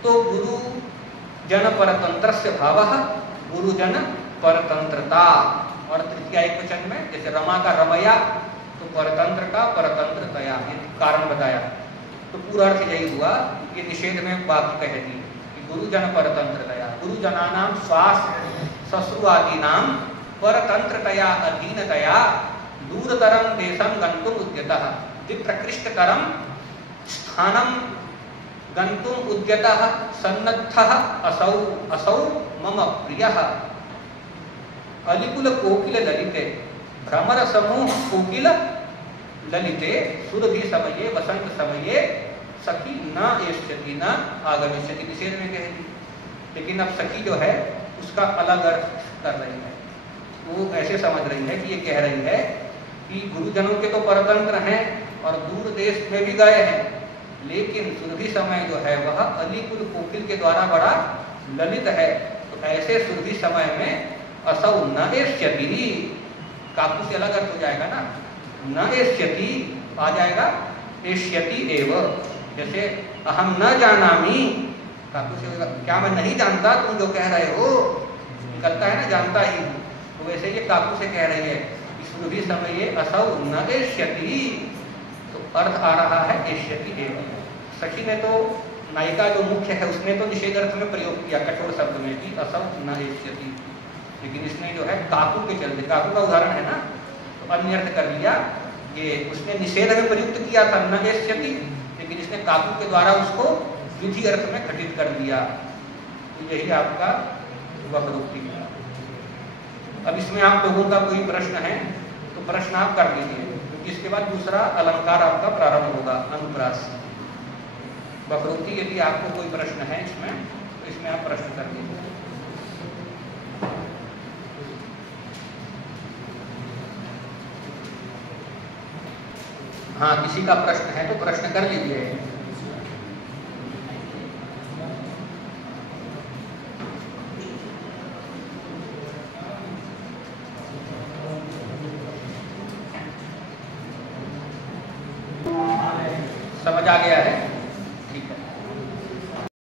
तो गुरु जन परतंत्र से भाव, गुरुजन परतंत्रता। और तृतीया एक वचन में जैसे रमा का रमया, तो परतंत्र का परतंत्रतया, ये कारण बताया। तो पूरा अर्थ यही हुआ। ये निषेध में वाक्य कह दी कि गुरुजन परतंत्रतया, गुरुजनानाम स्वास ससुर आदि नाम परतंत्रतया अधीनतया दूरतरम देशम गंतुम उद्यतः विप्रकृष्टतरम स्थानम गंतुम उद्यतः सन्नद्धः असौ असौ मम प्रियः अलिकुल कोकिल ललिते भ्रमर समूह कोकिल ललिते सुरभि समये वसंत समये सखी न एष्यति न आगमिष्यति। निषेध में कह दी, लेकिन अब सखी जो है उसका अलग अर्थ कर रही है। वो ऐसे समझ रही है कि ये कह रही है कि गुरुजनों के तो परतंत्र हैं और दूर देश में भी गए हैं, लेकिन सुरभि समय जो है वह अलिकुल कोकिल के द्वारा बड़ा ललित है। तो ऐसे सुरभि समय में असौ न एष्यति, काकु से अलग अर्थ हो जाएगा ना, न एष्यति आ जाएगा एष्यति एव। जैसे अहम न जानामि, काकु से होगा क्या मैं नहीं जानता, तुम जो कह रहे हो निकलता है ना जानता ही हूँ। तो वैसे ये काकु से कह रही है कि सुरभि समये असौ न एष्यति, तो अर्थ आ रहा है एष्यति एव। सखी ने तो नायिका जो मुख्य है उसने तो निषेध अर्थ में प्रयोग किया कठोर शब्द में कि असौ न एष्यति, लेकिन इसने जो है काकु के चलते, काकु का उदाहरण है ना, तो अन्य अर्थ कर लिया। ये उसने निषेध में प्रयुक्त किया था न एष्यति, लेकिन इसने काकु के द्वारा उसको विधि अर्थ में घटित कर दिया। तो यही आपका वक्रोक्ति है। अब इसमें आप लोगों का कोई प्रश्न है तो प्रश्न आप कर लीजिए, क्योंकि इसके बाद दूसरा अलंकार आपका प्रारंभ होगा, अनुप्रास। वक्रोक्ति यदि आपको कोई प्रश्न है इसमें तो इसमें आप प्रश्न कर लीजिए। हाँ, किसी का प्रश्न है तो प्रश्न कर लीजिए। समझ आ गया है?